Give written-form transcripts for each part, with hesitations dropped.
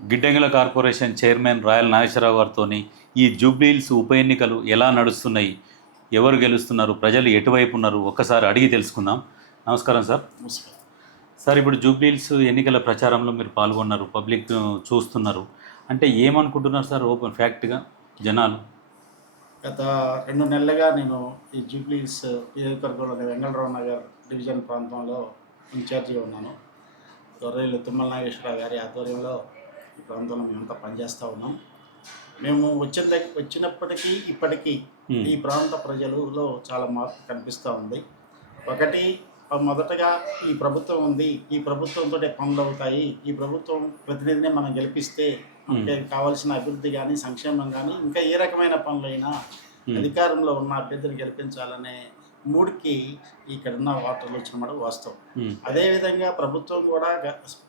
గిడ్డంగుల corporation chairman royal Nageswararao గారితో ఈ జూబ్లీహిల్స్ ఉప ఎన్నికలు ఎలా నడుస్తున్నాయి, ఎవరు గెలుస్తున్నారు, ప్రజలు ఎటువైపు ఉన్నారు ఒక్కసారి అడిగి తెలుసుకుందాం. నమస్కారం సార్. సార్, ఇప్పుడు జూబ్లీహిల్స్ ఎన్నికల ప్రచారంలో మీరు పాల్గొన్నారు, పబ్లిక్ చూస్తున్నారు, అంటే ఏమనుకుంటున్నారు సార్ ఓపెన్ ఫ్యాక్ట్గా జనాలు? గత 2 నెలలుగా నేను ఈ జూబ్లీహిల్స్ నియోజకవర్గంలోని వెంగళరావు నగర్ డివిజన్ ప్రాంతంలో ఇన్ఛార్జిగా ఉన్నాను. గొర్రెలు తుమ్మల నాగేశ్వరరావు గారి ఆధ్వర్యంలో ఈ ప్రాంతంలో మేమంతా పనిచేస్తూ ఉన్నాం. మేము వచ్చినప్పటికీ ఇప్పటికీ ఈ ప్రాంత ప్రజలలో చాలా మార్పు కనిపిస్తూ ఉంది. ఒకటి, మొదటగా ఈ ప్రభుత్వం ఉంది, ఈ ప్రభుత్వంతో పనులు అవుతాయి, ఈ ప్రభుత్వం ప్రతినిధిని మనం గెలిపిస్తే కావాల్సిన అభివృద్ధి కానీ సంక్షేమం కానీ ఇంకా ఏ రకమైన పనులైనా అధికారంలో ఉన్న అభ్యర్థిని గెలిపించాలనే మూడుకి ఇక్కడున్న వార్తలు వచ్చిన మాట వాస్తవం. అదేవిధంగా ప్రభుత్వం కూడా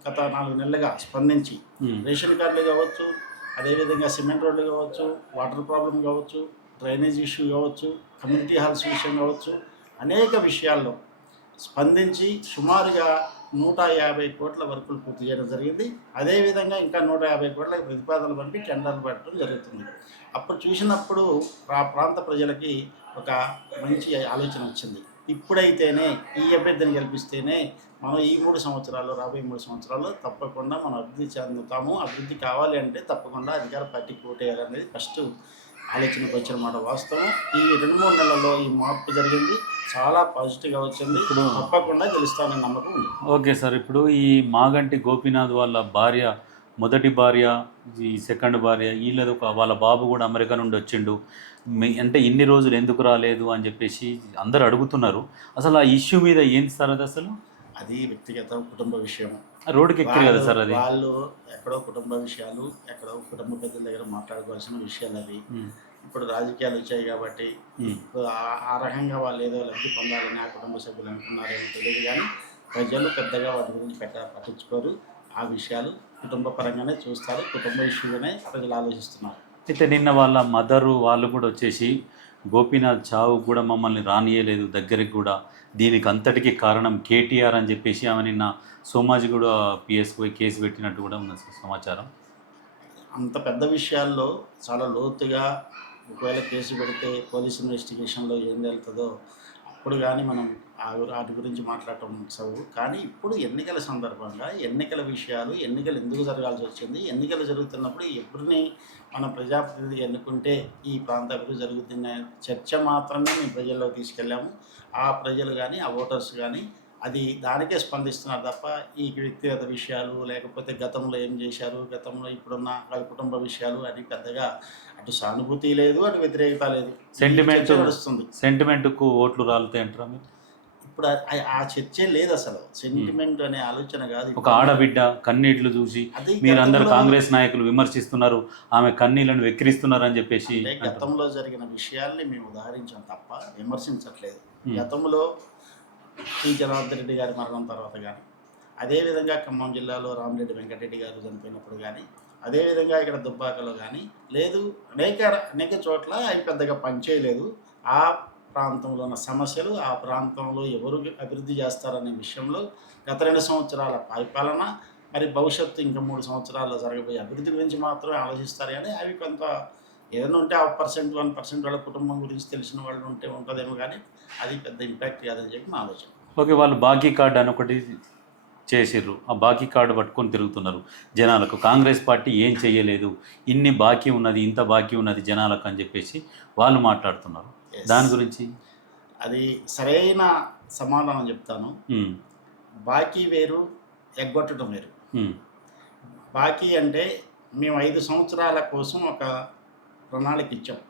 గత 4 నెలలుగా స్పందించి రేషన్ కార్డులు కావచ్చు, అదేవిధంగా సిమెంట్ రోడ్లు కావచ్చు, వాటర్ ప్రాబ్లం కావచ్చు, డ్రైనేజ్ ఇష్యూ కావచ్చు, కమ్యూనిటీ హాల్స్ విషయం కావచ్చు, అనేక విషయాల్లో స్పందించి సుమారుగా 150 కోట్ల వరకు పూర్తి చేయడం జరిగింది. అదేవిధంగా ఇంకా 150 కోట్ల ప్రతిపాదనలు పంపి టెండర్లు పెట్టడం జరుగుతుంది. అప్పుడు చూసినప్పుడు ఆ ప్రాంత ప్రజలకి ఒక మంచి ఆలోచన వచ్చింది. ఇప్పుడైతేనే ఈ అభ్యర్థిని గెలిపిస్తేనే మనం ఈ 3 సంవత్సరాల్లో, రాబోయే 3 సంవత్సరాల్లో తప్పకుండా మనం అభివృద్ధి చెందుతాము. అభివృద్ధి కావాలి అంటే తప్పకుండా అధికార పార్టీకి ఓటేయాలనేది ఫస్ట్ ఆలోచనకు వచ్చిన మాట వాస్తవం. ఈ 2-3 నెలల్లో ఈ మార్పు జరిగింది, చాలా పాజిటివ్గా వచ్చింది. ఇప్పుడు తప్పకుండా గెలుస్తానని నమ్మకం ఉంది. ఓకే సార్, ఇప్పుడు ఈ మాగంటి గోపీనాథ్ వాళ్ళ భార్య, మొదటి భార్య, ఈ సెకండ్ భార్య, వీళ్ళది వాళ్ళ బాబు కూడా అమెరికా నుండి వచ్చిండు, అంటే ఇన్ని రోజులు ఎందుకు రాలేదు అని చెప్పేసి అందరు అడుగుతున్నారు. అసలు ఆ ఇష్యూ మీద ఏంటి సార్ అది? అసలు అది వ్యక్తిగత కుటుంబ విషయం. రోడ్డుకి ఎక్కారు కదా సార్, అది వాళ్ళు ఎక్కడో కుటుంబ విషయాలు, ఎక్కడో కుటుంబ పెద్దల దగ్గర మాట్లాడుకోవాల్సిన విషయాలు అవి. ఇప్పుడు రాజకీయాలు వచ్చాయి కాబట్టి ఆ రకంగా వాళ్ళు ఏదో లబ్ధి పొందాలని ఆ కుటుంబ సభ్యులు అనుకున్నారేమో తెలియదు, కానీ ప్రజలు పెద్దగా వాటి గురించి పట్టించుకోరు. ఆ విషయాలు కుటుంబ పరంగానే చూస్తారు, కుటుంబ ఇష్యూగానే ప్రజలు ఆలోచిస్తున్నారు. అయితే నిన్న వాళ్ళ మదరు వాళ్ళు కూడా వచ్చేసి గోపీనాథ్ చావు కూడా మమ్మల్ని రానియలేదు దగ్గరికి కూడా, దీనికి అంతటికీ కారణం కేటీఆర్ అని చెప్పేసి ఆమె నిన్న సోమాజిగూడ పిఎస్కి పోయి కేసు పెట్టినట్టు కూడా ఉన్న సమాచారం. అంత పెద్ద విషయాల్లో చాలా లోతుగా ఒకవేళ కేసు పెడితే పోలీస్ ఇన్వెస్టిగేషన్లో ఏం వెళ్తుందో అప్పుడు కానీ మనం వాటి గురించి మాట్లాడటం సవు. కానీ ఇప్పుడు ఎన్నికల సందర్భంగా ఎన్నికల విషయాలు, ఎన్నికలు ఎందుకు జరగాల్సి వచ్చింది, ఎన్నికలు జరుగుతున్నప్పుడు ఎవరిని మన ప్రజాప్రతినిధి ఎన్నుకుంటే ఈ ప్రాంత అభివృద్ధి జరుగుతున్న చర్చ మాత్రమే మేము ప్రజల్లో తీసుకెళ్ళాము. ఆ ప్రజలు కానీ ఆ ఓటర్స్ కానీ అది దానికే స్పందిస్తున్నారు తప్ప ఈ వ్యక్తిగత విషయాలు, లేకపోతే గతంలో ఏం చేశారు, గతంలో ఇప్పుడున్న వాళ్ళ కుటుంబ విషయాలు అది పెద్దగా అటు సానుభూతి లేదు, అటు వ్యతిరేకత లేదు. సెంటిమెంట్కు ఓట్లు రాలుతాయి అంటారా మీరు? ఇప్పుడు ఆ చర్చే లేదు అసలు. సెంటిమెంట్ అనే ఆలోచన కాదు. ఒక ఆడబిడ్డ కన్నీళ్లు చూసి మీరందరూ కాంగ్రెస్ నాయకులు విమర్శిస్తున్నారు, ఆమె కన్నీళ్లను వెక్కిరిస్తున్నారు అని చెప్పేసి. గతంలో జరిగిన విషయాల్ని మేము ఉదాహరించాం తప్ప విమర్శించట్లేదు. గతంలో టి జనార్దన్ రెడ్డి గారి మరణం తర్వాత కానీ, అదేవిధంగా ఖమ్మం జిల్లాలో రామిరెడ్డి వెంకటరెడ్డి గారు చనిపోయినప్పుడు కానీ, అదేవిధంగా ఇక్కడ దుబ్బాకలో కానీ లేదు, అనేక చోట్ల అవి పెద్దగా పనిచేయలేదు. ఆ ప్రాంతంలో ఉన్న సమస్యలు, ఆ ప్రాంతంలో ఎవరు అభివృద్ధి చేస్తారనే విషయంలో గత 2 సంవత్సరాల పరిపాలన, మరి భవిష్యత్తు ఇంకా 3 సంవత్సరాల్లో జరగబోయే అభివృద్ధి గురించి మాత్రమే ఆలోచిస్తారు. కానీ అవి కొంత ఏదైనా ఉంటే 1% వాళ్ళ కుటుంబం గురించి తెలిసిన వాళ్ళు ఉంటుందేమో, కానీ అది పెద్ద ఇంపాక్ట్ కాదని చెప్పి మా ఆలోచన. ఓకే, వాళ్ళు బాకీ కార్డు అని ఒకటి చేసిర్రు, ఆ బాకీ కార్డు పట్టుకొని తిరుగుతున్నారు జనాలకు. కాంగ్రెస్ పార్టీ ఏం చేయలేదు, ఇన్ని బాకీ ఉన్నది, ఇంత బాకీ ఉన్నది జనాలకు అని చెప్పేసి వాళ్ళు మాట్లాడుతున్నారు. దాని గురించి అది సరైన సమాధానం చెప్తాను. బాకీ వేరు, ఎగ్గొట్టడం వేరు. బాకీ అంటే మేము 5 సంవత్సరాల కోసం ఒక ప్రణాళిక ఇచ్చాం.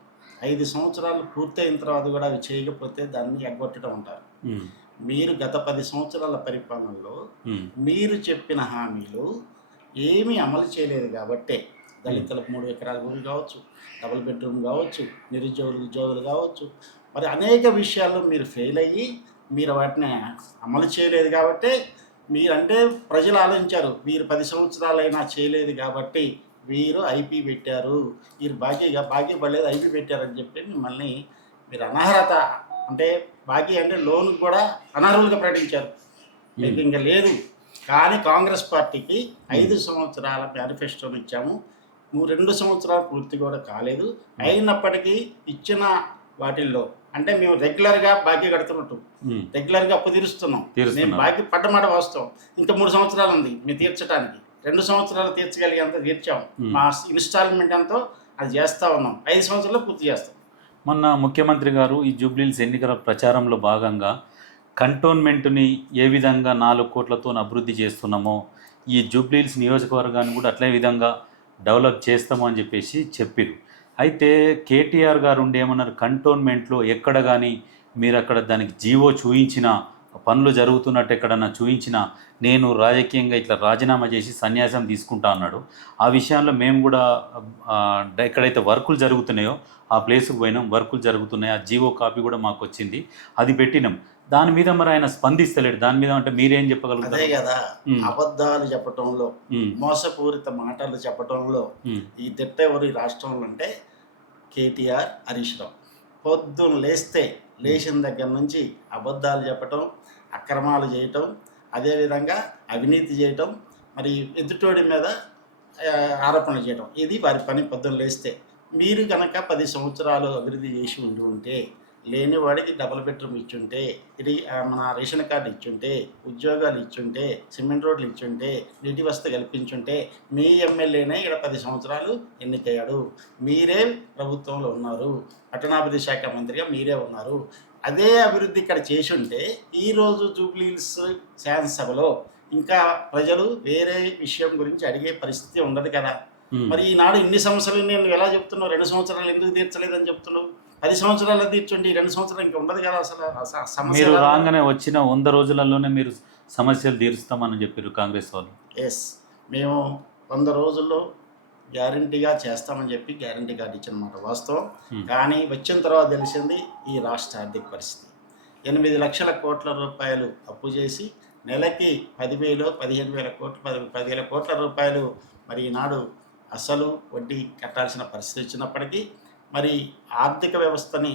5 సంవత్సరాలు పూర్తయిన తర్వాత కూడా అవి చేయకపోతే దాన్ని ఎగ్గొట్టడం అంటారు. మీరు గత 10 సంవత్సరాల పరిపాలనలో మీరు చెప్పిన హామీలు ఏమీ అమలు చేయలేదు కాబట్టే దళితులకు 3 ఎకరాల భూమి కావచ్చు, డబుల్ బెడ్రూమ్ కావచ్చు, నిరుద్యోగులు కావచ్చు, మరి అనేక విషయాల్లో మీరు ఫెయిల్ అయ్యి మీరు వాటిని అమలు చేయలేదు కాబట్టి మీరంటే ప్రజలు ఆలోచించారు, వీరు 10 సంవత్సరాలైనా చేయలేదు కాబట్టి వీరు ఐపీ పెట్టారు, వీరు బాకీ పడలేదు ఐపీ పెట్టారని చెప్పి మిమ్మల్ని మీరు అనర్హత అంటే బాకీ అంటే లోన్ కూడా అనర్హులుగా ప్రకటించారు. మీకు ఇంకా లేదు, కానీ కాంగ్రెస్ పార్టీకి 5 సంవత్సరాల మేనిఫెస్టోని ఇచ్చాము. 2 సంవత్సరాలు పూర్తి కూడా కాలేదు. అయినప్పటికీ ఇచ్చిన వాటిల్లో అంటే మేము రెగ్యులర్గా బాకీ కడుతున్నట్టు రెగ్యులర్గా అప్పు తీరుస్తున్నాం. మేము బాకీ పడ్డమాట వాస్తవం. ఇంకా 3 సంవత్సరాలు ఉంది మేము తీర్చడానికి. 2 సంవత్సరాలు తీర్చగలిగేంత తీర్చాము. మా ఇన్స్టాల్మెంట్ ఎంతో అది చేస్తూ ఉన్నాం. 5 సంవత్సరాలు పూర్తి చేస్తాం. మొన్న ముఖ్యమంత్రి గారు ఈ జూబ్లీహిల్స్ ఎన్నికల ప్రచారంలో భాగంగా కంటోన్మెంట్ని ఏ విధంగా 4 కోట్లతో అభివృద్ధి చేస్తున్నామో ఈ జూబ్లీహిల్స్ నియోజకవర్గాన్ని కూడా అట్లే విధంగా డెవలప్ చేస్తాము అని చెప్పేసి చెప్పారు. అయితే కేటీఆర్ గారు ఉండి ఏమన్నారు, కంటోన్మెంట్లో ఎక్కడ కానీ మీరు అక్కడ దానికి జీవో చూయించిన పనులు జరుగుతున్నట్టు ఎక్కడన్నా చూయించినా నేను రాజకీయంగా ఇట్లా రాజీనామా చేసి సన్యాసం తీసుకుంటా అన్నాడు. ఆ విషయంలో మేము కూడా ఎక్కడైతే వర్కులు జరుగుతున్నాయో ఆ ప్లేస్కి పోయినాం. వర్కులు జరుగుతున్నాయి, ఆ జీవో కాపీ కూడా మాకు వచ్చింది, అది పెట్టినాం. దాని మీద మరి ఆయన స్పందిస్తలేడు. దాని మీద అంటే మీరేం చెప్పగలుగుతారు? అదే కదా, అబద్ధాలు చెప్పటంలో, మోసపూరిత మాటలు చెప్పటంలో ఈ తిట్ట ఎవరు ఈ రాష్ట్రంలో అంటే కేటీఆర్, హరీష్ రావు. పొద్దున్న లేచిన దగ్గర నుంచి అబద్ధాలు చెప్పటం, అక్రమాలు చేయటం, అదేవిధంగా అవినీతి చేయటం, మరి ఎదుటోడి మీద ఆరోపణలు చేయటం, ఇది వారి పని. పొద్దున్న లేస్తే మీరు కనుక 10 సంవత్సరాలు అభివృద్ధి చేసి ఉంటే, లేని వాడికి డబుల్ బెడ్రూమ్ ఇచ్చుంటే, ఇది మన రేషన్ కార్డు ఇచ్చుంటే, ఉద్యోగాలు ఇచ్చుంటే, సిమెంట్ రోడ్లు ఇచ్చుంటే, నీటి వసతి కల్పించుంటే, మీ ఎమ్మెల్యేనే ఇక్కడ 10 సంవత్సరాలు ఎన్నికయ్యాడు. మీరే ప్రభుత్వంలో ఉన్నారు, పట్టణాభివృద్ధి శాఖ మంత్రిగా మీరే ఉన్నారు. అదే అభివృద్ధి ఇక్కడ చేసి ఉంటే ఈరోజు జూబ్లీహిల్స్ శాసనసభలో ఇంకా ప్రజలు వేరే విషయం గురించి అడిగే పరిస్థితి ఉండదు కదా. మరి ఈనాడు ఇన్ని సమస్యలు నేను ఎలా చెప్తున్నావు, 2 సంవత్సరాలు ఎందుకు తీర్చలేదని చెప్తున్నావు? 10 సంవత్సరాలు తీర్చండి, 2 సంవత్సరాలు ఇంకా ఉండదు కదా అసలు సమస్య. మీరు రాగానే వచ్చిన 100 రోజులలోనే మీరు సమస్యలు తీరుస్తామని చెప్పారు కాంగ్రెస్ వాళ్ళు. ఎస్, మేము 100 రోజుల్లో గ్యారంటీగా చేస్తామని చెప్పి గ్యారంటీ కార్డు ఇచ్చినమాట వాస్తవం. కానీ వచ్చిన తర్వాత తెలిసింది ఈ రాష్ట్ర ఆర్థిక పరిస్థితి. 8 లక్షల కోట్ల రూపాయలు అప్పు చేసి నెలకి 10,000 15,000 కోట్లు 10,000 కోట్ల రూపాయలు మరి ఈనాడు అసలు వడ్డీ కట్టాల్సిన పరిస్థితి వచ్చినప్పటికీ మరి ఆర్థిక వ్యవస్థని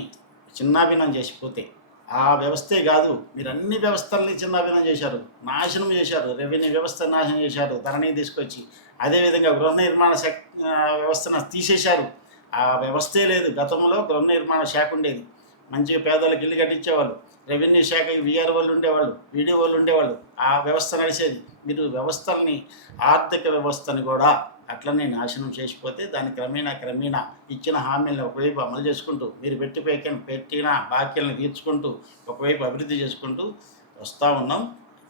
చిన్నాభిన్నం చేసిపోతే, ఆ వ్యవస్థే కాదు మీరు అన్ని వ్యవస్థల్ని చిన్నాభిన్నం చేశారు, నాశనం చేశారు. రెవెన్యూ వ్యవస్థ నాశనం చేశారు ధరణి తీసుకొచ్చి. అదేవిధంగా గృహ నిర్మాణ వ్యవస్థను తీసేశారు. ఆ వ్యవస్థే లేదు. గతంలో గృహ నిర్మాణ శాఖ ఉండేది, మంచిగా పేదలకు ఇల్లు కట్టించేవాళ్ళు. రెవెన్యూ శాఖ వీఆర్ వాళ్ళు ఉండేవాళ్ళు, వీడియో వాళ్ళు ఉండేవాళ్ళు. ఆ వ్యవస్థ నడిచేది. మీరు వ్యవస్థల్ని, ఆర్థిక వ్యవస్థని కూడా అట్లనే నాశనం చేసిపోతే దాన్ని క్రమేణా ఇచ్చిన హామీలను ఒకవైపు అమలు చేసుకుంటూ, మీరు పెట్టిన బాకీలను తీర్చుకుంటూ, ఒకవైపు అభివృద్ధి చేసుకుంటూ వస్తూ ఉన్నాం.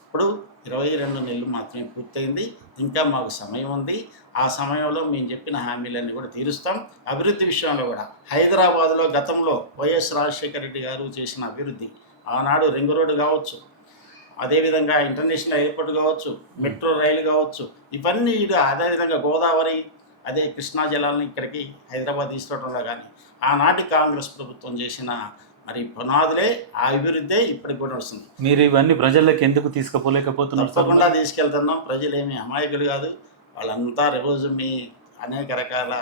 ఇప్పుడు 22 నెలలు మాత్రమే పూర్తయింది. ఇంకా మాకు సమయం ఉంది. ఆ సమయంలో మేము చెప్పిన హామీలన్నీ కూడా తీరుస్తాం. అభివృద్ధి విషయంలో కూడా హైదరాబాద్లో గతంలో వైఎస్ రాజశేఖర రెడ్డి గారు చేసిన అభివృద్ధి, ఆనాడు రింగ్ రోడ్డు కావచ్చు, అదేవిధంగా ఇంటర్నేషనల్ ఎయిర్పోర్ట్ కావచ్చు, మెట్రో రైలు కావచ్చు, ఇవన్నీ అదేవిధంగా గోదావరి, అదే కృష్ణా జలాలను ఇక్కడికి హైదరాబాద్ తీసుకురావడంలో కానీ ఆనాటి కాంగ్రెస్ ప్రభుత్వం చేసిన మరి పునాదులే, ఆ అభివృద్ధి ఇప్పటికి కూడా వస్తుంది. మీరు ఇవన్నీ ప్రజలకు ఎందుకు తీసుకుపోలేకపోతున్నారు? తప్పకుండా తీసుకెళ్తున్నాం. ప్రజలేమి అమాయకులు కాదు. వాళ్ళంతా రోజు మీ అనేక రకాల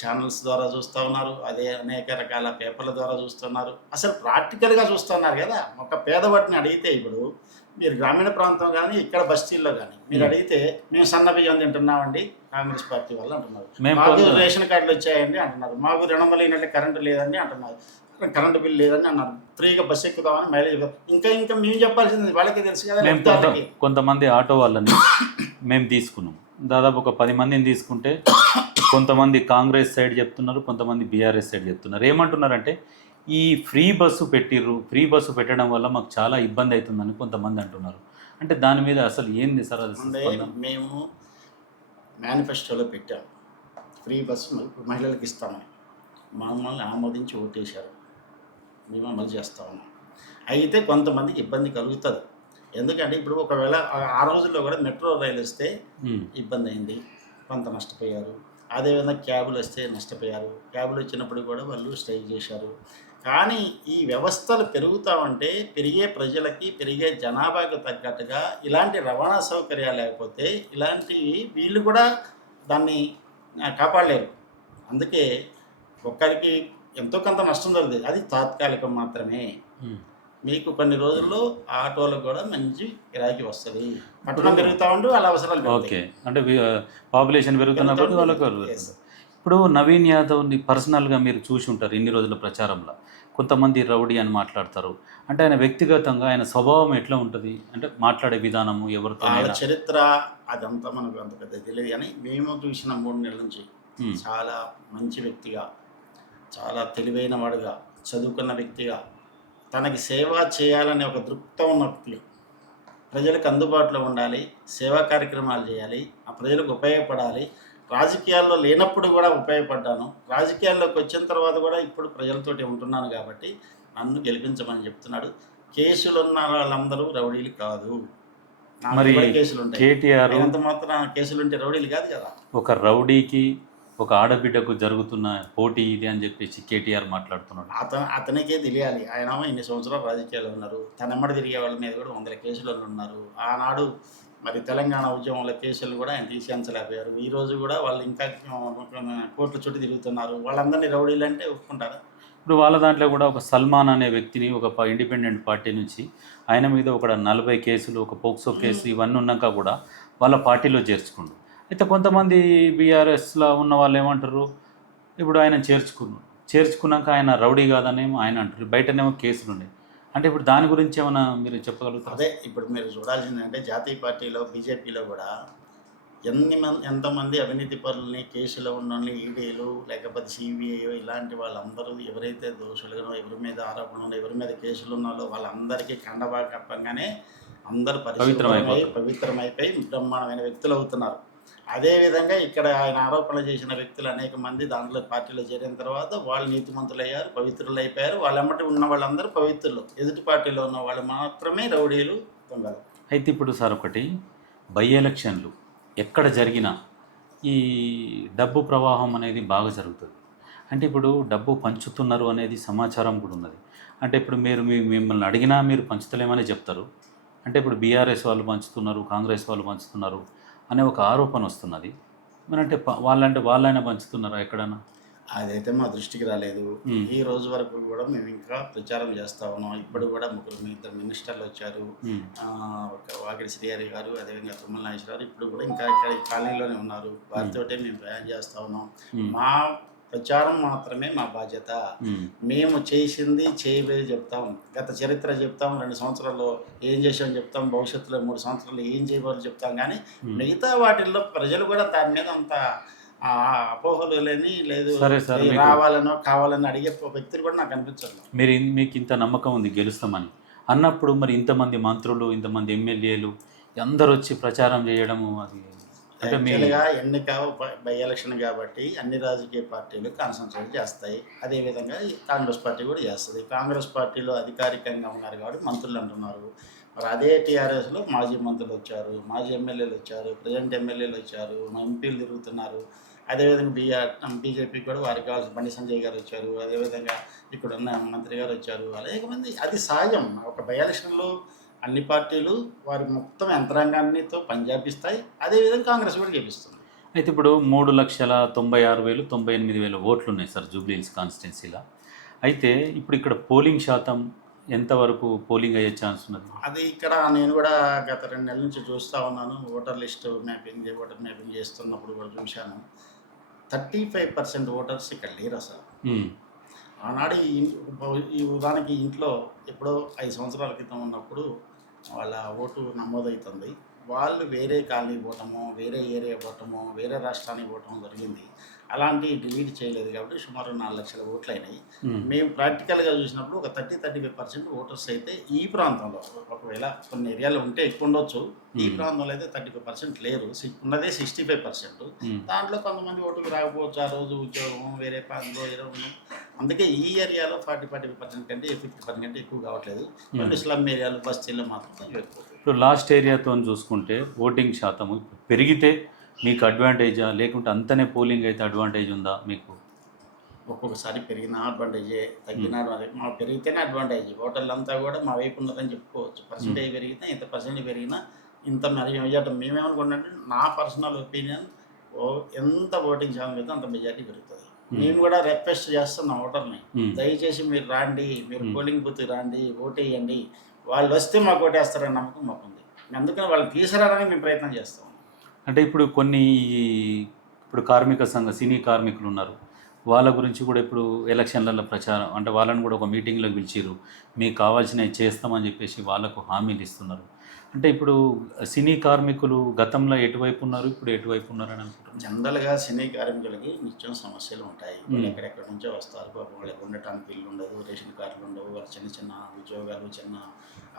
ఛానల్స్ ద్వారా చూస్తూ ఉన్నారు, అదే అనేక రకాల పేపర్ల ద్వారా చూస్తున్నారు. అసలు ప్రాక్టికల్గా చూస్తున్నారు కదా. ఒక పేదవాటిని అడిగితే, ఇప్పుడు మీరు గ్రామీణ ప్రాంతం కానీ ఇక్కడ బస్తీల్లో కానీ మీరు అడిగితే, మేము సన్న బియ్యం తింటున్నామండి కాంగ్రెస్ పార్టీ వాళ్ళు అంటున్నారు. మాకు రేషన్ కార్డులు వచ్చాయండి అంటున్నారు. మాకు 200 యూనిట్ల కరెంటు లేదండి అంటున్నారు. కరెంటు బిల్లు లేదని అన్నారు. ఫ్రీగా బస్సు ఎక్కుదామని మైలేజ్. ఇంకా మేము చెప్పాల్సింది వాళ్ళకి తెలుసు కదా. కొంతమంది ఆటో వాళ్ళని మేము తీసుకున్నాం, దాదాపు ఒక 10 మందిని తీసుకుంటే కొంతమంది కాంగ్రెస్ సైడ్ చెప్తున్నారు, కొంతమంది బీఆర్ఎస్ సైడ్ చెప్తున్నారు. ఏమంటున్నారంటే ఈ ఫ్రీ బస్సు పెట్టడం వల్ల మాకు చాలా ఇబ్బంది అవుతుందని కొంతమంది అంటున్నారు. అంటే దాని మీద అసలు ఏంది సార్? అది మేము మేనిఫెస్టోలో పెట్టాము, ఫ్రీ బస్సు మహిళలకు ఇస్తామని. మమ్మల్ని ఆమోదించి ఓటేశారు. మేము అమలు చేస్తా ఉన్నాం. అయితే కొంతమందికి ఇబ్బంది కలుగుతుంది. ఎందుకంటే ఇప్పుడు ఒకవేళ ఆ రోజుల్లో కూడా మెట్రో రైలు వస్తే ఇబ్బంది అయింది, కొంత నష్టపోయారు. అదేవిధంగా క్యాబులు వస్తే నష్టపోయారు. క్యాబులు వచ్చినప్పుడు కూడా వాళ్ళు స్ట్రైక్ చేశారు. కానీ ఈ వ్యవస్థలు పెరుగుతూ ఉంటే పెరిగే ప్రజలకి, పెరిగే జనాభాకు తగ్గట్టుగా ఇలాంటి రవాణా సౌకర్యాలు లేకపోతే ఇలాంటివి వీళ్ళు కూడా దాన్ని కాపాడలేరు. అందుకే ఒక్కరికి ఎంతో కొంత నష్టం జరుగుతుంది, అది తాత్కాలికం మాత్రమే. మీకు కొన్ని రోజుల్లో ఆటోలకు కూడా మంచి గిరాకీ వస్తుంది. పట్టణం పెరుగుతూ ఉండి వాళ్ళ అవసరాలు ఓకే, అంటే పాపులేషన్ పెరుగుతున్న కొద్దీ వాళ్ళకు Yes. ఇప్పుడు నవీన్ యాదవ్ని పర్సనల్గా మీరు చూసి ఉంటారు ఇన్ని రోజుల ప్రచారంలో. కొంతమంది రౌడీ అని మాట్లాడతారు. అంటే ఆయన వ్యక్తిగతంగా ఆయన స్వభావం ఎట్లా ఉంటుంది, అంటే మాట్లాడే విధానము ఎవరితో వాళ్ళ చరిత్ర అదంతా మనకు అంత పెద్ద తెలియదు, కానీ మేము చూసిన 3 నెలల నుంచి చాలా మంచి వ్యక్తిగా, చాలా తెలివైన వాడుగా, చదువుకున్న వ్యక్తిగా, తనకి సేవ చేయాలనే ఒక దృక్పథం ఉన్న వ్యక్తిగా, ప్రజలకు అందుబాటులో ఉండాలి, సేవా కార్యక్రమాలు చేయాలి, ఆ ప్రజలకు ఉపయోగపడాలి. రాజకీయాల్లో లేనప్పుడు కూడా ఉపయోగపడ్డాను, రాజకీయాల్లోకి వచ్చిన తర్వాత కూడా ఇప్పుడు ప్రజలతోటి ఉంటున్నాను కాబట్టి నన్ను గెలిపించమని చెప్తున్నాడు. కేసులు ఉన్న వాళ్ళందరూ రౌడీలు కాదు. నా మరి మీద కేసులు ఉంటాయి, కేటీఆర్ ఎంత మాత్రం కేసులు ఉంటే రౌడీలు కాదు కదా. ఒక రౌడీకి ఒక ఆడబిడ్డకు జరుగుతున్న పోటీ ఇది అని చెప్పేసి కేటీఆర్ మాట్లాడుతున్నాడు. అతనికే తెలియాలి. ఆయన ఇన్ని సంవత్సరాలు రాజకీయాల్లో ఉన్నారు, తనమ్మడి తిరిగే వాళ్ళ మీద కూడా 100 కేసులు ఉన్నారు. ఆనాడు మరి తెలంగాణ ఉద్యమంలో కేసులు కూడా ఆయన తీసేయించలేకపోయారు. ఈరోజు కూడా వాళ్ళు ఇంకా కోర్టుల చుట్టూ తిరుగుతున్నారు. వాళ్ళందరినీ రౌడీలు అంటే ఒప్పుకుంటారా? ఇప్పుడు వాళ్ళ దాంట్లో కూడా ఒక సల్మాన్ అనే వ్యక్తిని ఒక ఇండిపెండెంట్ పార్టీ నుంచి ఆయన మీద ఒక 40 కేసులు, ఒక పోక్సో కేసు ఇవన్నీ ఉన్నాక కూడా వాళ్ళ పార్టీలో చేర్చుకుండు. అయితే కొంతమంది బీఆర్ఎస్లో ఉన్న వాళ్ళు ఏమంటారు, ఇప్పుడు ఆయన చేర్చుకున్నాక ఆయన రౌడీ కాదనేమో ఆయన అంటారు, బయటనేమో కేసులు ఉన్నాయి. అంటే ఇప్పుడు దాని గురించి ఏమైనా మీరు చెప్పగలుగుతారు? అదే ఇప్పుడు మీరు చూడాల్సింది అంటే జాతీయ పార్టీలో బీజేపీలో కూడా ఎంతమంది అవినీతి పరులని, కేసులో ఉన్న ఈడీలు లేకపోతే సిబిఐ ఇలాంటి వాళ్ళందరూ ఎవరైతే దోషులుగానో, ఎవరి మీద ఆరోపణలు, ఎవరి మీద కేసులు ఉన్నారో వాళ్ళందరికీ కండబా కప్పంగానే అందరూ పవిత్రమైపోయి బ్రహ్మాండమైన వ్యక్తులు అవుతున్నారు. అదేవిధంగా ఇక్కడ ఆయన ఆరోపణలు చేసిన వ్యక్తులు అనేక మంది దాంట్లో పార్టీలో చేరిన తర్వాత వాళ్ళు నీతిమంతులు అయ్యారు, పవిత్రులు అయిపోయారు. వాళ్ళెమ్మటి ఉన్న వాళ్ళందరూ పవిత్రులు, ఎదుటి పార్టీలో ఉన్న వాళ్ళు మాత్రమే రౌడీలు దొంగలు. అయితే ఇప్పుడు సార్ ఒకటి, బై ఎలక్షన్లు ఎక్కడ జరిగినా ఈ డబ్బు ప్రవాహం అనేది బాగా జరుగుతుంది. అంటే ఇప్పుడు డబ్బు పంచుతున్నారు అనేది సమాచారం కూడా ఉన్నది. అంటే ఇప్పుడు మీరు మిమ్మల్ని అడిగినా మీరు పంచుతలేమని చెప్తారు. అంటే ఇప్పుడు బీఆర్ఎస్ వాళ్ళు పంచుతున్నారు, కాంగ్రెస్ వాళ్ళు పంచుతున్నారు అనే ఒక ఆరోపణ వస్తున్నది. మరి అంటే వాళ్ళైనా పంచుతున్నారా ఎక్కడన్నా? అదైతే మా దృష్టికి రాలేదు. ఈ రోజు వరకు కూడా మేము ఇంకా ప్రచారం చేస్తా ఉన్నాం. ఇప్పుడు కూడా 2 మినిస్టర్లు వచ్చారు, వాకిడి శ్రీహరి గారు, అదేవిధంగా తుమ్మల నాగేశ్వరరావు. ఇప్పుడు కూడా ఇంకా ఇక్కడ ఈ కాలనీలోనే ఉన్నారు. వారితోటే మేము ప్రయాణం చేస్తా ఉన్నాం. మా ప్రచారం మాత్రమే మా బాధ్యత. మేము చేసింది చేయబోయేది చెప్తాం, గత చరిత్ర చెప్తాం, 2 సంవత్సరాల్లో ఏం చేసామని చెప్తాం, భవిష్యత్తులో 3 సంవత్సరాలు ఏం చేయబోయో చెప్తాం. కానీ మిగతా వాటిల్లో ప్రజలు కూడా దాని మీద అంత అపోహలు లేని లేదు, రావాలనో కావాలని అడిగే వ్యక్తులు కూడా నాకు అనిపించదు. మీకు ఇంత నమ్మకం ఉంది గెలుస్తామని అన్నప్పుడు, మరి ఇంతమంది మంత్రులు, ఇంతమంది ఎమ్మెల్యేలు అందరూ వచ్చి ప్రచారం చేయడము, అది యాక్చువల్గా ఎన్నిక బై ఎలక్షన్ కాబట్టి అన్ని రాజకీయ పార్టీలు కాన్సన్ట్రేట్ చేస్తాయి. అదేవిధంగా కాంగ్రెస్ పార్టీ కూడా చేస్తుంది. కాంగ్రెస్ పార్టీలో అధికారికంగా ఉన్నారు కాబట్టి మంత్రులు అంటున్నారు. మరి అదే టీఆర్ఎస్లో మాజీ మంత్రులు వచ్చారు, మాజీ ఎమ్మెల్యేలు వచ్చారు, ప్రజెంట్ ఎమ్మెల్యేలు వచ్చారు, ఎంపీలు తిరుగుతున్నారు. అదేవిధంగా బీజేపీకి కూడా వారికి కావాల్సిన బండి సంజయ్ గారు వచ్చారు. అదేవిధంగా ఇక్కడ ఉన్న మంత్రి గారు వచ్చారు. అనేక మంది, అది సహజం. ఒక బై ఎలక్షన్లో అన్ని పార్టీలు వారి మొత్తం యంత్రాంగాన్నితో పనిచేపిస్తాయి. అదేవిధంగా కాంగ్రెస్ కూడా చేపిస్తుంది. అయితే ఇప్పుడు 3,96,000-98,000 ఓట్లు ఉన్నాయి సార్ జూబ్లీహిల్స్ కాన్స్టిట్యున్సీలో. అయితే ఇప్పుడు ఇక్కడ పోలింగ్ శాతం ఎంతవరకు పోలింగ్ అయ్యే ఛాన్స్ ఉన్నది? అది ఇక్కడ నేను కూడా గత 2 నెలల నుంచి చూస్తూ ఉన్నాను. ఓటర్ మ్యాపింగ్ చేస్తున్నప్పుడు కూడా చూశాను. 35% ఓటర్స్ ఇక్కడ లేరు అసలు. ఆనాడు ఈ ఉదాహరణకి ఇంట్లో ఎప్పుడో 5 సంవత్సరాల క్రితం ఉన్నప్పుడు వాళ్ళ ఓటు నమోదవుతుంది. వాళ్ళు వేరే కాలనీ పోవటము, వేరే ఏరియా పోవటము, వేరే రాష్ట్రానికి పోవటం జరిగింది. అలాంటి డిలీట్ చేయలేదు కాబట్టి సుమారు 4 లక్షల ఓట్లు అయినాయి. మేము ప్రాక్టికల్గా చూసినప్పుడు ఒక 30-35% ఓటర్స్ అయితే ఈ ప్రాంతంలో, ఒకవేళ కొన్ని ఏరియాలో ఉంటే ఎక్కువ ఉండొచ్చు, ఈ ప్రాంతంలో అయితే 35% లేరు. ఉన్నదే 65%. దాంట్లో కొంతమంది ఓటుకు రాకపోవచ్చు, ఆ రోజు ఉద్యోగం, వేరే ప్రాంతంలో అందుకే ఈ ఏరియాలో 40-45% కంటే 50% కంటే ఎక్కువ కావట్లేదు. స్లమ్ ఏరియాలు, బస్తీల్లో మాత్రం ఎక్కువ. ఇప్పుడు లాస్ట్ ఏరియాతో చూసుకుంటే ఓటింగ్ శాతము పెరిగితే మీకు అడ్వాంటేజా, లేకుంటే అంతనే పోలింగ్ అయితే అడ్వాంటేజ్ ఉందా మీకు? ఒక్కొక్కసారి పెరిగిన అడ్వాంటేజే, తగ్గిన అడ్వాంటేజ్. మా పెరిగితేనే అడ్వాంటేజ్. ఓటర్లు అంతా కూడా మా వైపు ఉన్నదని చెప్పుకోవచ్చు. పర్సంటేజ్ పెరిగితే ఇంత పర్సెంటేజ్ పెరిగినా ఇంత మరి మెజార్టీ. మేమేమనుకుంటే నా పర్సనల్ ఒపీనియన్, ఎంత ఓటింగ్ శాతం అయితే అంత మెజార్టీ పెరుగుతుంది. మేము కూడా రిక్వెస్ట్ చేస్తున్నాం ఓటర్ని, Hmm. దయచేసి మీరు రాండి, మీరు పోలింగ్ బూత్ రాండి, ఓటేయండి. వాళ్ళు వస్తే మాకు ఓటేస్తారని నమ్మకం మాకుంది. అందుకని వాళ్ళు తీసుకురావడానికి మేము ప్రయత్నం చేస్తాం. అంటే ఇప్పుడు కొన్ని ఇప్పుడు కార్మిక సంఘ సినీ కార్మికులు ఉన్నారు, వాళ్ళ గురించి కూడా ఇప్పుడు ఎలక్షన్లలో ప్రచారం అంటే వాళ్ళని కూడా ఒక మీటింగ్లోకి పిలిచిర్రు, మీకు కావాల్సినవి చేస్తామని చెప్పేసి వాళ్ళకు హామీలు ఇస్తున్నారు. అంటే ఇప్పుడు సినీ కార్మికులు గతంలో ఎటువైపు ఉన్నారు, ఇప్పుడు ఎటువైపు ఉన్నారు అని అనుకుంటున్నారు. జనరల్గా సినీ కార్మికులకి నిత్యం సమస్యలు ఉంటాయి. వాళ్ళు ఎక్కడెక్కడి నుంచో వస్తారు. పాపం వాళ్ళకి ఉండటానికి ఇల్లు ఉండదు, రేషన్ కార్డులు ఉండవు, వాళ్ళు చిన్న చిన్న ఉద్యోగాలు, చిన్న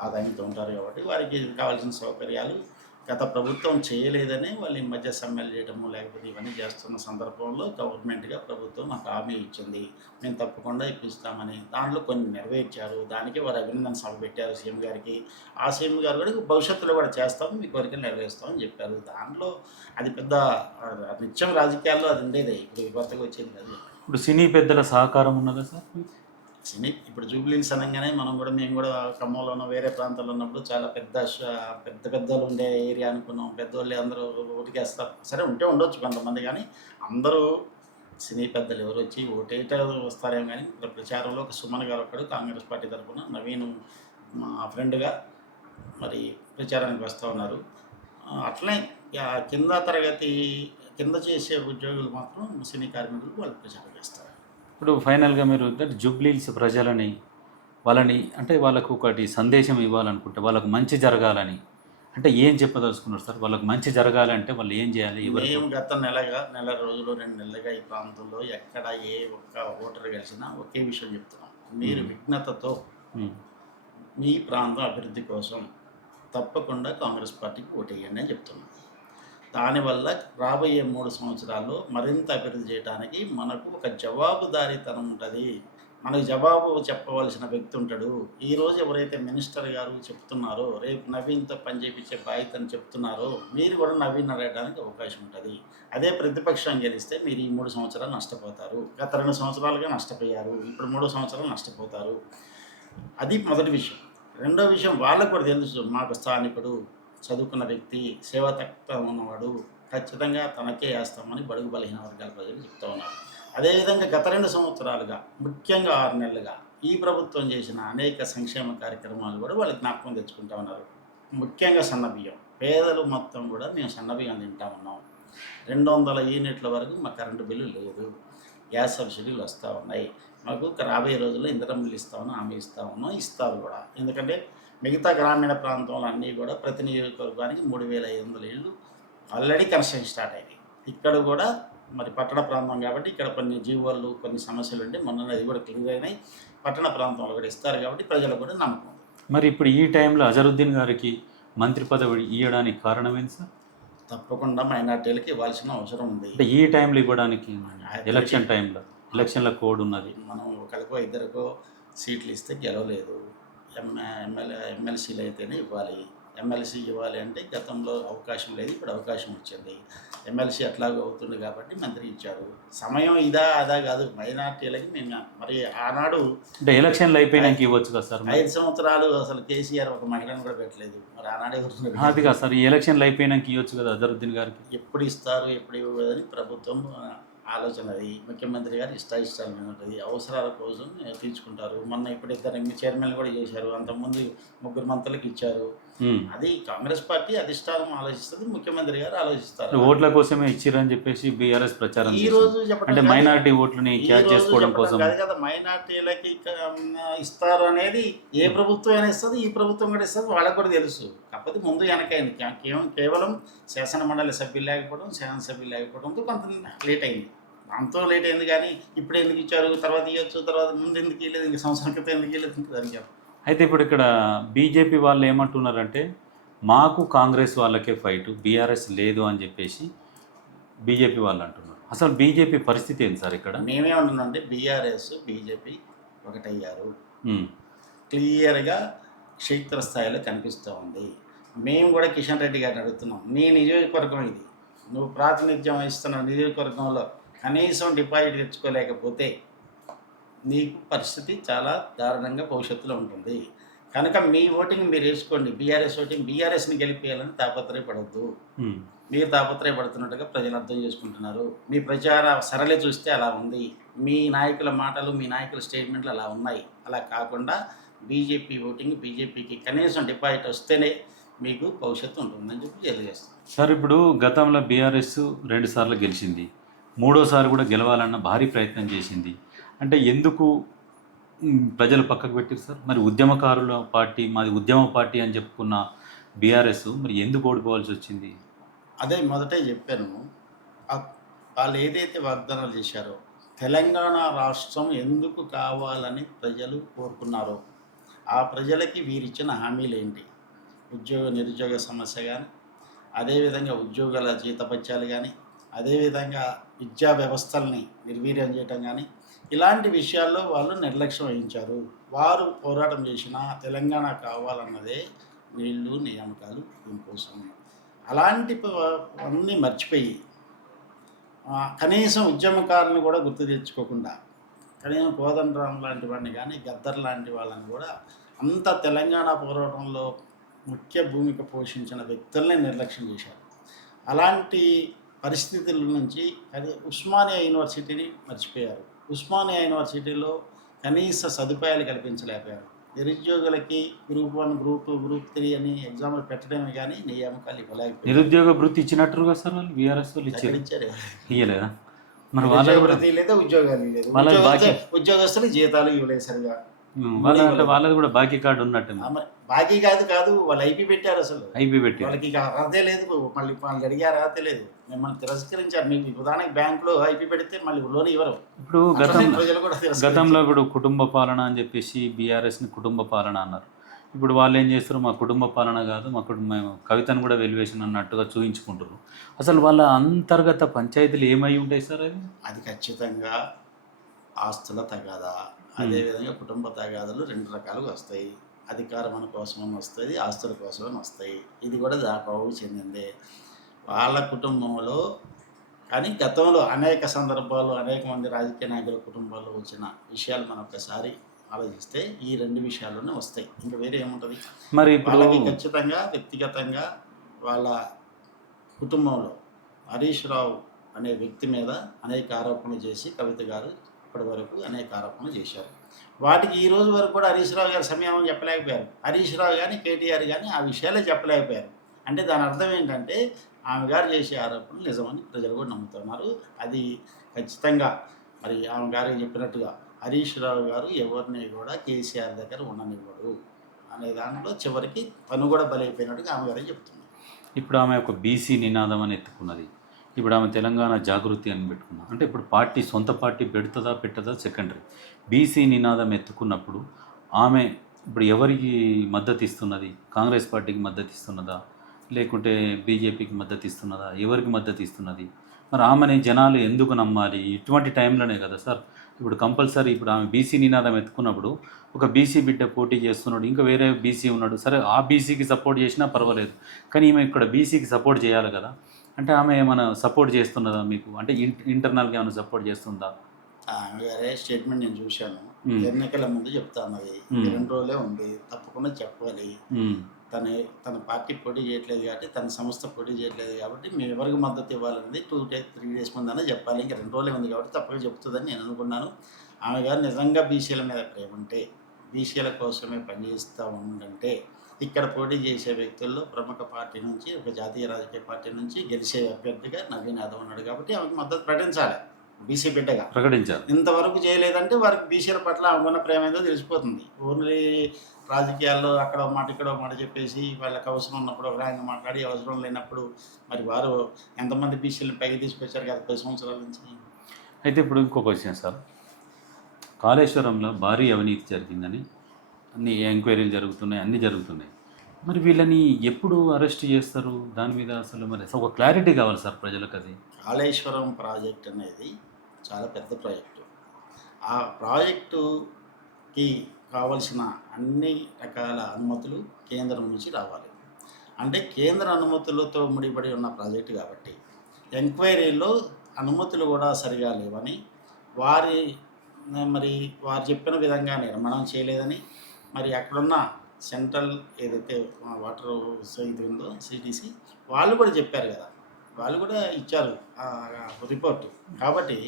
ఆదాయంతో ఉంటారు. కాబట్టి వారికి కావాల్సిన సౌకర్యాలు గత ప్రభుత్వం చేయలేదని వాళ్ళు ఈ మధ్య సమ్మెలు చేయడము లేకపోతే ఇవన్నీ చేస్తున్న సందర్భంలో గవర్నమెంట్గా ప్రభుత్వం మాకు హామీ ఇచ్చింది, మేము తప్పకుండా ఇప్పిస్తామని. దాంట్లో కొన్ని నెరవేర్చారు. దానికి వారు అభినందన సభ పెట్టారు సీఎం గారికి. ఆ సీఎం గారు కూడా భవిష్యత్తులో కూడా చేస్తాము, మీ కోరికలు నెరవేరుస్తామని చెప్పారు. దాంట్లో అది పెద్ద నిత్యం రాజకీయాల్లో అది ఉండేదే, ఇప్పుడు కొత్తగా వచ్చేది కాదు. ఇప్పుడు సినీ పెద్దల సహకారం ఉన్నదా సార్? సినీ ఇప్పుడు జూబ్లీస్ అనగానే మేము కూడా ఖమ్మంలో ఉన్న వేరే ప్రాంతాల్లో ఉన్నప్పుడు చాలా పెద్దలు ఉండే ఏరియా అనుకున్నాం. పెద్దోళ్ళు అందరూ ఓటుకేస్తారు. సరే ఉంటే ఉండొచ్చు కొంతమంది, కానీ అందరూ సినీ పెద్దలు ఎవరు వచ్చి ఓటేట వస్తారేమో. కానీ ఇక్కడ ప్రచారంలో ఒక సుమన్ గారు ఒక్కడు కాంగ్రెస్ పార్టీ తరఫున నవీన్ మా ఫ్రెండ్గా మరి ప్రచారానికి వస్తూ ఉన్నారు. అట్లనే కింద చేసే ఉద్యోగులు మాత్రం సినీ కార్మికులు వాళ్ళు ప్రచారం చేస్తారు. ఇప్పుడు ఫైనల్గా మీరు జూబ్లీహిల్స్ ప్రజలని వాళ్ళని అంటే వాళ్ళకు ఒకటి సందేశం ఇవ్వాలనుకుంటే వాళ్ళకు మంచి జరగాలని అంటే ఏం చెప్పదలుచుకున్నారు సార్? వాళ్ళకు మంచి జరగాలంటే వాళ్ళు ఏం చేయాలి? మేము గత నెల రోజులు 2 నెలలుగా ఈ ప్రాంతంలో ఎక్కడ ఏ ఒక్క ఓటర్ కలిసినా ఒకే విషయం చెప్తున్నాం. మీరు విఘ్నతతో మీ ప్రాంతం అభివృద్ధి కోసం తప్పకుండా కాంగ్రెస్ పార్టీకి ఓటేయండి అని చెప్తున్నాం. దానివల్ల రాబోయే 3 సంవత్సరాల్లో మరింత అభివృద్ధి చేయడానికి మనకు ఒక జవాబుదారీతనం ఉంటుంది. మనకు జవాబు చెప్పవలసిన వ్యక్తి ఉంటాడు. ఈరోజు ఎవరైతే మినిస్టర్ గారు చెప్తున్నారో రేపు నవీన్తో పనిచేయించే బాధ్యతను చెప్తున్నారో మీరు కూడా నవీన్ అడగడానికి అవకాశం ఉంటుంది. అదే ప్రతిపక్షం గెలిస్తే మీరు ఈ 3 సంవత్సరాలు నష్టపోతారు. గత 2 సంవత్సరాలుగా నష్టపోయారు, ఇప్పుడు 3 సంవత్సరాలు నష్టపోతారు. అది మొదటి విషయం. రెండో విషయం, వాళ్ళకు కూడా తెలుసు మాకు స్థానికుడు, చదువుకున్న వ్యక్తి, సేవాతత్వం ఉన్నవాడు, ఖచ్చితంగా తనకే వేస్తామని బడుగు బలహీన వర్గాల ప్రజలు చెప్తూ ఉన్నారు. అదేవిధంగా గత 2 సంవత్సరాలుగా ముఖ్యంగా 6 నెలలుగా ఈ ప్రభుత్వం చేసిన అనేక సంక్షేమ కార్యక్రమాలు కూడా వాళ్ళు జ్ఞాపకం తెచ్చుకుంటా ఉన్నారు. ముఖ్యంగా సన్నబియ్యం, పేదలు మొత్తం కూడా మేము సన్నబియ్యం తింటా ఉన్నాం. 200 యూనిట్ల వరకు మా కరెంటు బిల్లు లేదు, గ్యాస్ సబ్సిడీలు వస్తూ ఉన్నాయి. మాకు రాబోయే రోజుల్లో ఇంధనం ఇస్తామని హామీ ఇస్తారు కూడా. ఎందుకంటే మిగతా గ్రామీణ ప్రాంతంలో అన్నీ కూడా ప్రతి నియోజకవర్గానికి 3,500 ఇళ్ళు ఆల్రెడీ కన్స్ట్రక్షన్ స్టార్ట్ అయింది. ఇక్కడ కూడా మరి పట్టణ ప్రాంతం కాబట్టి ఇక్కడ కొన్ని జీవోలు కొన్ని సమస్యలు ఉంటే మొన్న అది కూడా క్లియర్ అయినాయి. పట్టణ ప్రాంతంలో కూడా ఇస్తారు కాబట్టి ప్రజలకు కూడా నమ్మకం ఉంది. మరి ఇప్పుడు ఈ టైంలో అజరుద్దీన్ గారికి మంత్రి పదవి ఇవ్వడానికి కారణం ఏంటి సార్? తప్పకుండా మైనార్టీలకు ఇవ్వాల్సిన అవసరం ఉంది. అంటే ఈ టైంలో ఇవ్వడానికి ఎలక్షన్ టైంలో ఎలక్షన్ల కోడ్ ఉన్నది. మనం ఒకరికో ఇద్దరికో సీట్లు ఇస్తే గెలవలేదు. ఎమ్మెల్సీలు అయితేనే ఇవ్వాలి. ఎమ్మెల్సీ ఇవ్వాలి అంటే గతంలో అవకాశం లేదు, ఇప్పుడు అవకాశం వచ్చింది. ఎమ్మెల్సీ అట్లాగే అవుతుంది కాబట్టి మంత్రి ఇచ్చారు. సమయం అదా కాదు, మైనార్టీలకి మేము మరి ఆనాడు అంటే ఎలక్షన్లు అయిపోయినాక ఇవ్వచ్చు కదా సార్? 5 సంవత్సరాలు అసలు కేసీఆర్ ఒక మహిళను కూడా పెట్టలేదు. మరి ఆనాడే అది కాదు సార్, ఈ ఎలక్షన్లు అయిపోయినాక ఇవ్వచ్చు కదా అజరుద్దీన్ గారికి? ఎప్పుడు ఇస్తారు ఎప్పుడు ఇవ్వదని ప్రభుత్వం ఆలోచన. అది ముఖ్యమంత్రి గారు ఇష్టాలు ఉంటుంది, అవసరాల కోసం తీర్చుకుంటారు. మొన్న ఇప్పుడు 2 చైర్మన్లు కూడా చేశారు, అంతకుముందు 3 మంత్రులకు ఇచ్చారు. అది కాంగ్రెస్ పార్టీ అధిష్టానం ఆలోచిస్తుంది, ముఖ్యమంత్రి గారు ఆలోచిస్తారు. ఓట్ల కోసమే ఇచ్చిరని చెప్పేసి బీఆర్ఎస్ ప్రచారం ఈ రోజు అంటే మైనార్టీ ఓట్లని క్యాచ్ చేసుకోవడం కోసం కాదు కదా. మైనార్టీలకి ఇస్తారు అనేది ఏ ప్రభుత్వం అయినా ఇస్తుంది, ఈ ప్రభుత్వం కూడా ఇస్తుంది, వాళ్ళకు కూడా తెలుసు. కాకపోతే ముందు వెనకైంది. కేవలం శాసన మండలి సభ్యులు లేకపోవడం, శాసనసభ్యులు లేకపోవడంతో కొంత లేట్ అయింది. దాంతో లేట్ అయింది. కానీ ఇప్పుడు ఎందుకు ఇచ్చారు, తర్వాత ఇవ్వచ్చు, తర్వాత ముందు ఎందుకు ఇవ్వలేదు, ఇంక సంవత్సరం క్రితం ఎందుకు ఇవ్వలేదు దానికి. అయితే ఇప్పుడు ఇక్కడ బీజేపీ వాళ్ళు ఏమంటున్నారంటే మాకు కాంగ్రెస్ వాళ్ళకే ఫైట్, బీఆర్ఎస్ లేదు అని చెప్పేసి బీజేపీ వాళ్ళు అంటున్నారు. అసలు బీజేపీ పరిస్థితి ఏంటి సార్ ఇక్కడ? మేమేమంటున్నాం అంటే బీఆర్ఎస్ బీజేపీ ఒకటయ్యారు, క్లియర్గా క్షేత్రస్థాయిలో కనిపిస్తూ ఉంది. మేము కూడా కిషన్ రెడ్డి గారిని అడుగుతున్నాం, నీ నియోజకవర్గం ఇది, నువ్వు ప్రాతినిధ్యం వహిస్తున్న నియోజకవర్గంలో కనీసం డిపాజిట్ తెచ్చుకోలేకపోతే నీకు పరిస్థితి చాలా దారుణంగా భవిష్యత్తులో ఉంటుంది. కనుక మీ ఓటింగ్ మీరు వేసుకోండి, బీఆర్ఎస్ ఓటింగ్, బీఆర్ఎస్ని గెలిపేయాలని తాపత్రయపడద్దు. మీరు తాపత్రయపడుతున్నట్టుగా ప్రజలు అర్థం చేసుకుంటున్నారు. మీ ప్రచార సరళి చూస్తే అలా ఉంది. మీ నాయకుల మాటలు, మీ నాయకుల స్టేట్మెంట్లు అలా ఉన్నాయి. అలా కాకుండా బీజేపీ ఓటింగ్, బీజేపీకి కనీసం డిపాజిట్ వస్తేనే మీకు భవిష్యత్తు ఉంటుందని చెప్పి తెలియజేస్తాను. సార్ ఇప్పుడు గతంలో బీఆర్ఎస్ 2 సార్లు గెలిచింది, మూడోసారి కూడా గెలవాలన్న భారీ ప్రయత్నం చేసింది. అంటే ఎందుకు ప్రజలు పక్కకు పెట్టారు సార్? మరి ఉద్యమకారుల పార్టీ, మాది ఉద్యమ పార్టీ అని చెప్పుకున్న బీఆర్ఎస్ మరి ఎందుకు ఓడిపోవాల్సి వచ్చింది? అదే మొదటే చెప్పాను. వాళ్ళు ఏదైతే వాగ్దానాలు చేశారో, తెలంగాణ రాష్ట్రం ఎందుకు కావాలని ప్రజలు కోరుకున్నారో, ఆ ప్రజలకి వీరిచ్చిన హామీలు ఏంటి? ఉద్యోగ నిరుద్యోగ సమస్య కానీ, అదేవిధంగా ఉద్యోగాల జీతపత్యాలు కానీ, అదేవిధంగా విద్యా వ్యవస్థల్ని నిర్వీర్యం చేయటం కానీ, ఇలాంటి విషయాల్లో వాళ్ళు నిర్లక్ష్యం వహించారు. వారు పోరాటం చేసిన తెలంగాణ కావాలన్నదే నీళ్లు, నియామకాలు, ఇంకోసం అలాంటి అన్నీ మర్చిపోయి కనీసం ఉద్యమకారులను కూడా గుర్తు తెచ్చుకోకుండా, కనీసం కోదండరాం లాంటి వాడిని కానీ, గద్దర్ లాంటి వాళ్ళని కూడా అంత తెలంగాణ పోరాటంలో ముఖ్య భూమిక పోషించిన వ్యక్తుల్ని నిర్లక్ష్యం చేశారు. అలాంటి పరిస్థితుల నుంచి ఉస్మానియా యూనివర్సిటీని మర్చిపోయారు. ఉస్మానియా యూనివర్సిటీలో కనీస సదుపాయాలు కల్పించలేకపోయారు. నిరుద్యోగులకి గ్రూప్ 1, గ్రూప్ 2, గ్రూప్ 3 అని ఎగ్జామ్లు పెట్టడమే కానీ నియామకాలు ఇవ్వలేకపోయారు. నిరుద్యోగ వృత్తి ఇచ్చినట్టుగా సార్ వాళ్ళు బీఆర్ఎస్ వాళ్ళు ఎక్కడ ఇచ్చారు? ఇయ్యలేదా? మరి వాళ్ళకి కూడా లేదు, ఉద్యోగాలు లేదు. వాళ్ళకి బాకీ ఉద్యోగస్తులు జీతాలు ఇవ్వలేదు సరిగా. వాళ్ళది కూడా బాకీ కార్డు ఉన్నట్టు. బాకీ కాదు, వాళ్ళు ఐపీ పెట్టారు. అసలు ఐపీ పెట్టి వాళ్ళకి ఇక అర్హతే లేదు. మళ్ళీ వాళ్ళకి అడిగే అర్హత లేదు. మిమ్మల్ని తిరస్కరించారు. మీకు ఉదాహరణకి బ్యాంకులో ఐపీ పెడితే మళ్ళీ లోన్ ఇవ్వరు. ఇప్పుడు ప్రజలు కూడా గతంలో ఇప్పుడు కుటుంబ పాలన అని చెప్పేసి బీఆర్ఎస్ని కుటుంబ పాలన అన్నారు. ఇప్పుడు వాళ్ళు ఏం చేస్తారు? మా కుటుంబ పాలన కాదు, మా కుటుంబం కవితను కూడా వెలివేషన్ అన్నట్టుగా చూపించుకుంటారు. అసలు వాళ్ళ అంతర్గత పంచాయతీలు ఏమై ఉంటాయి సార్? అది ఖచ్చితంగా ఆస్తుల తగాదా, అదేవిధంగా కుటుంబ తగాదాలు 2 రకాలుగా వస్తాయి. అధికారం మన కోసమని వస్తుంది, ఆస్తుల కోసమని వస్తాయి. ఇది కూడా దాపావుకు చెందిందే వాళ్ళ కుటుంబంలో. కానీ గతంలో అనేక సందర్భాలు, అనేక మంది రాజకీయ నాయకుల కుటుంబాల్లో వచ్చిన విషయాలు మనం ఒకసారి ఆలోచిస్తే ఈ 2 విషయాల్లోనే వస్తాయి. ఇంకా వేరే ఏముంటుంది? మరి ఇప్పుడు వాళ్ళకి ఖచ్చితంగా వ్యక్తిగతంగా వాళ్ళ కుటుంబంలో హరీష్ రావు అనే వ్యక్తి మీద అనేక ఆరోపణలు చేసి కవిత గారు ఇప్పటి వరకు అనేక ఆరోపణలు చేశారు. వాటికి ఈ రోజు వరకు కూడా హరీష్ రావు గారు సమయం చెప్పలేకపోయారు. హరీష్ రావు కానీ, కేటీఆర్ కానీ ఆ విషయాలే చెప్పలేకపోయారు. అంటే దాని అర్థం ఏంటంటే ఆమె గారు చేసే ఆరోపణలు నిజమని ప్రజలు కూడా నమ్ముతున్నారు. అది ఖచ్చితంగా మరి ఆమె గారికి చెప్పినట్టుగా హరీష్ రావు గారు ఎవరిని కూడా కేసీఆర్ దగ్గర ఉండనివ్వడు అనే దాంట్లో చివరికి తను కూడా బలైపోయినట్టుగా ఆమె గారే చెప్తున్నారు. ఇప్పుడు ఆమె ఒక బీసీ నినాదం అని ఎత్తుకున్నది. ఇప్పుడు ఆమె తెలంగాణ జాగృతి అని పెట్టుకున్నా. అంటే ఇప్పుడు పార్టీ, సొంత పార్టీ పెడుతుందా పెట్టదా సెకండరీ. బీసీ నినాదం ఎత్తుకున్నప్పుడు ఆమె ఇప్పుడు ఎవరికి మద్దతు ఇస్తున్నది? కాంగ్రెస్ పార్టీకి మద్దతు ఇస్తున్నదా, లేకుంటే బీజేపీకి మద్దతు ఇస్తున్నదా? ఎవరికి మద్దతు ఇస్తున్నది? మరి ఆమెని జనాలు ఎందుకు నమ్మాలి? ఇటువంటి టైంలోనే కదా సార్ ఇప్పుడు కంపల్సరీ. ఇప్పుడు ఆమె బీసీ నినాదం ఎత్తుకున్నప్పుడు ఒక బీసీ బిడ్డ పోటీ చేస్తున్నాడు, ఇంకా వేరే బీసీ ఉన్నాడు, సరే ఆ బీసీకి సపోర్ట్ చేసినా పర్వాలేదు, కానీ ఈమె ఇక్కడ బీసీకి సపోర్ట్ చేయాలి కదా. అంటే ఆమె ఏమైనా సపోర్ట్ చేస్తున్నదా మీకు? అంటే ఇంటర్నల్గా ఏమైనా సపోర్ట్ చేస్తుందా? ఆమె గారే స్టేట్మెంట్ నేను చూశాను. ఎన్నికల ముందు చెప్తాను, అది 2 రోజులే ఉంది, తప్పకుండా చెప్పాలి. తన పార్టీ పోటీ చేయట్లేదు కాబట్టి, తన సంస్థ పోటీ చేయట్లేదు కాబట్టి మేము ఎవరికి మద్దతు ఇవ్వాలనేది 2-3 డేస్ ముందనే చెప్పాలి. ఇంకా 2 రోజులే ఉంది కాబట్టి తప్పక చెప్తుందని నేను అనుకున్నాను. ఆమె గారు నిజంగా బీసీల మీద ప్రేమ ఉంటే, బీసీల కోసమే పనిచేస్తూ ఉండంటే, ఇక్కడ పోటీ చేసే వ్యక్తుల్లో ప్రముఖ పార్టీ నుంచి, ఒక జాతీయ రాజకీయ పార్టీ నుంచి గెలిచే అభ్యర్థిగా నవీన్ యాదవ్ ఉన్నాడు కాబట్టి ఆమెకు మద్దతు ప్రకటించాలి. బీసీ బిడ్డగా ప్రకటించాలి. ఇంతవరకు చేయలేదంటే వారికి బీసీల పట్ల ఆమెకున్న ప్రేమ ఏదో తెలిసిపోతుంది. ఓన్లీ రాజకీయాల్లో అక్కడ మాట ఇక్కడ మాట చెప్పేసి వాళ్ళకి అవసరం ఉన్నప్పుడు ఒక రాయంగా మాట్లాడి, అవసరం లేనప్పుడు మరి వారు ఎంతమంది బీసీలను పైకి తీసుకొచ్చారు కదా 10 సంవత్సరాల నుంచి. అయితే ఇప్పుడు ఇంకో క్వశ్చన్ సార్, కాళేశ్వరంలో భారీ అవినీతి జరిగిందని అన్ని ఎంక్వైరీలు జరుగుతున్నాయి, అన్నీ జరుగుతున్నాయి. మరి వీళ్ళని ఎప్పుడు అరెస్ట్ చేస్తారు? దాని మీద అసలు మరి ఒక క్లారిటీ కావాలి సార్ ప్రజలకు. అది కాళేశ్వరం ప్రాజెక్ట్ అనేది చాలా పెద్ద ప్రాజెక్టు. ఆ ప్రాజెక్టుకి కావలసిన అన్ని రకాల అనుమతులు కేంద్రం నుంచి రావాలి. అంటే కేంద్ర అనుమతులతో ముడిపడి ఉన్న ప్రాజెక్టు కాబట్టి ఎంక్వైరీలో అనుమతులు కూడా సరిగా లేవని, వారు చెప్పిన విధంగా నిర్మాణం చేయలేదని, మరి అక్కడున్న సెంట్రల్ ఏదైతే వాటర్ ఇది ఉందో సిటీసీ వాళ్ళు కూడా చెప్పారు కదా. వాళ్ళు కూడా ఇచ్చారు రిపోర్టు. కాబట్టి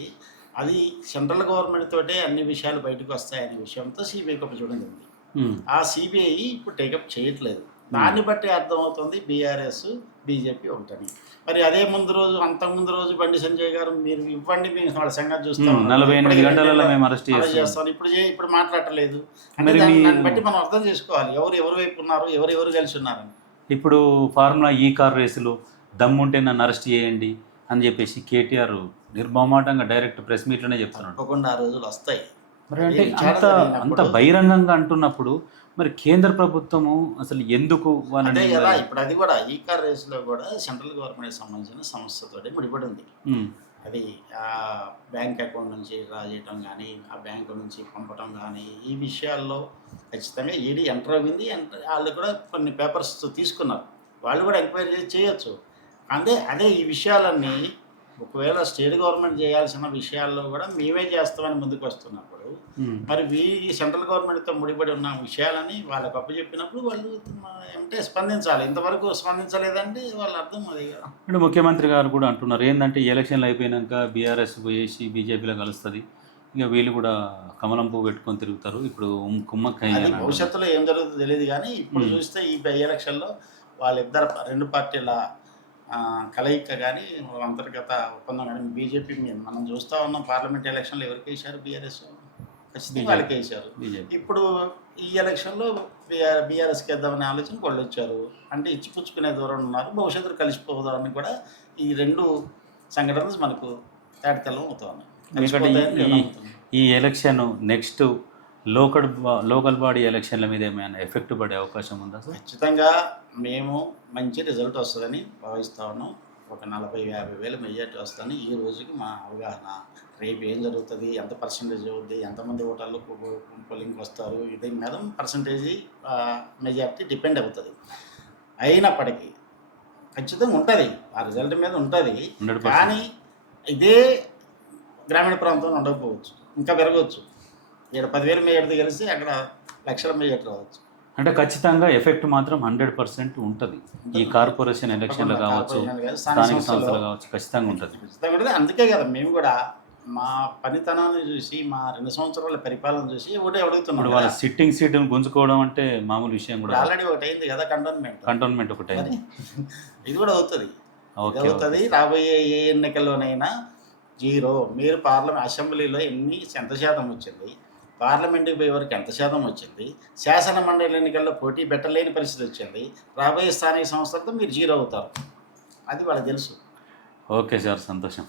అది సెంట్రల్ గవర్నమెంట్ తోటే అన్ని విషయాలు బయటకు వస్తాయనే విషయంతో సిబిఐకి ఒక చూడండి ఉంది. ఆ సిబిఐ ఇప్పుడు టేకప్ చేయట్లేదు. దాన్ని బట్టి అర్థమవుతుంది బీఆర్ఎస్ బీజేపీ ఒకటని. మరి అదే అంతకుముందు రోజు బండి సంజయ్ గారు మీరు ఇవ్వండి మేము వాళ్ళ సంగతి చూస్తాం, 48 గంటలలో మేము అరెస్ట్ చేస్తాం, ఇప్పుడు మాట్లాడలేదు. అంటే దాన్ని బట్టి మనం అర్థం చేసుకోవాలి ఎవరు వైపు ఉన్నారు, ఎవరు కలిసి ఉన్నారని. ఇప్పుడు ఫార్ములా ఈ కార్ రేసులో దమ్ముంటే నన్ను అరెస్ట్ చేయండి అని చెప్పేసి కేటీఆర్ నిర్మమాటంగా డైరెక్ట్ ప్రెస్ మీట్లోనే చెప్తున్నాడు. తప్పకుండా ఆ రోజులు వస్తాయి. మరి అంటే అంత బహిరంగంగా అంటున్నప్పుడు మరి కేంద్ర ప్రభుత్వము అసలు ఎందుకు అంటే ఎలా ఇప్పుడు అది కూడా ఈ కార్ రేసులో కూడా సెంట్రల్ గవర్నమెంట్ సంబంధించిన సంస్థతో ముడిపడి ఉంది. అది ఆ బ్యాంక్ అకౌంట్ నుంచి డ్రా చేయటం కానీ, ఆ బ్యాంకు నుంచి పంపటం కానీ, ఈ విషయాల్లో ఖచ్చితంగా ఈడీ ఎంటర్ అయింది. వాళ్ళు కూడా కొన్ని పేపర్స్ తీసుకున్నారు. వాళ్ళు కూడా ఎంక్వైరీ చేయొచ్చు. అదే ఈ విషయాలన్నీ ఒకవేళ స్టేట్ గవర్నమెంట్ చేయాల్సిన విషయాల్లో కూడా మేమే చేస్తామని ముందుకు వస్తున్నప్పుడు మరి సెంట్రల్ గవర్నమెంట్తో ముడిపడి ఉన్న విషయాలని వాళ్ళకు అప్పచెప్పినప్పుడు వాళ్ళు అంటే స్పందించాలి. ఇంతవరకు స్పందించలేదంటే వాళ్ళ అర్థం అది కదా. అంటే ముఖ్యమంత్రి గారు కూడా అంటున్నారు ఏంటంటే ఎలక్షన్లు అయిపోయినాక బీఆర్ఎస్ పోయేసి బీజేపీలో కలుస్తుంది, ఇక వీళ్ళు కూడా కమలం పువ్వు పెట్టుకొని తిరుగుతారు. ఇప్పుడు కుమ్మక్కయ్య భవిష్యత్తులో ఏం జరుగుతుందో తెలియదు కానీ ఇప్పుడు చూస్తే ఈ ఎలక్షన్లో వాళ్ళిద్దరు రెండు పార్టీల కలయిక కానీ అంతర్గత ఒప్పందం కానీ బీజేపీ మనం చూస్తూ ఉన్నాం. పార్లమెంట్ ఎలక్షన్లో ఎవరికి వేశారు? బీఆర్ఎస్ ఖచ్చితంగా వాళ్ళకి వేశారు. ఇప్పుడు ఈ ఎలక్షన్లో బీఆర్ఎస్కి వేద్దామనే ఆలోచన వాళ్ళు వచ్చారు. అంటే ఇచ్చిపుచ్చుకునే దూరం ఉన్నారు. భవిష్యత్తులో కలిసిపోదామని కూడా ఈ రెండు సంఘటనలు మనకు తేటతెల్లం అవుతున్నాయి. ఈ ఎలక్షన్ నెక్స్ట్ లోకల్ బాడీ ఎలక్షన్ల మీద ఏమైనా ఎఫెక్ట్ పడే అవకాశం ఉందా? ఖచ్చితంగా మేము మంచి రిజల్ట్ వస్తుందని భావిస్తా ఉన్నాం. ఒక 40-50 వేల మెజార్టీ వస్తుందని ఈ రోజుకి మా అవగాహన. రేపు ఏం జరుగుతుంది, ఎంత పర్సంటేజ్ అవుతుంది, ఎంతమంది ఓటర్లు పోలింగ్కి వస్తారు, ఇది మీద పర్సంటేజీ మెజార్టీ డిపెండ్ అవుతుంది. అయినప్పటికీ ఖచ్చితంగా ఉంటుంది, ఆ రిజల్ట్ మీద ఉంటుంది. కానీ ఇదే గ్రామీణ ప్రాంతంలో ఉండకపోవచ్చు, ఇంకా పెరగవచ్చు. ఇక్కడ 10,000 మెజార్టీ కలిసి అక్కడ లక్షల మెజార్టీ రావచ్చు. అంటే ఖచ్చితంగా ఎఫెక్ట్ మాత్రం 100% ఉంటుంది. ఈ కార్పొరేషన్ ఎలక్షన్లు కావచ్చు, స్థానిక సంస్థలు కావచ్చు, ఖచ్చితంగా ఉంటుంది. అందుకే కదా మేము కూడా మా పనితనాన్ని చూసి, మా 2 సంవత్సరాల పరిపాలన చూసి ఒకటే అడుగుతున్నాం. వాళ్ళ సిట్టింగ్ సీటును గుంజుకోవడం అంటే మామూలు విషయం కూడా. ఆల్రెడీ ఒకటి అయింది కదా, కంటోన్మెంట్ ఒకటి అయింది. ఇది కూడా అవుతుంది. రాబోయే ఏ ఎన్నికల్లోనైనా 0. మీరు అసెంబ్లీలో ఎంత శాతం వచ్చింది, పార్లమెంటుకి పోయే వరకు ఎంత శాతం వచ్చింది, శాసన మండలి ఎన్నికల్లో పోటీ పెట్టలేని పరిస్థితి వచ్చింది. రాబోయే స్థానిక సంస్థలతో మీరు 0 అవుతారు. అది వాళ్ళకి తెలుసు. ఓకే సార్, సంతోషం.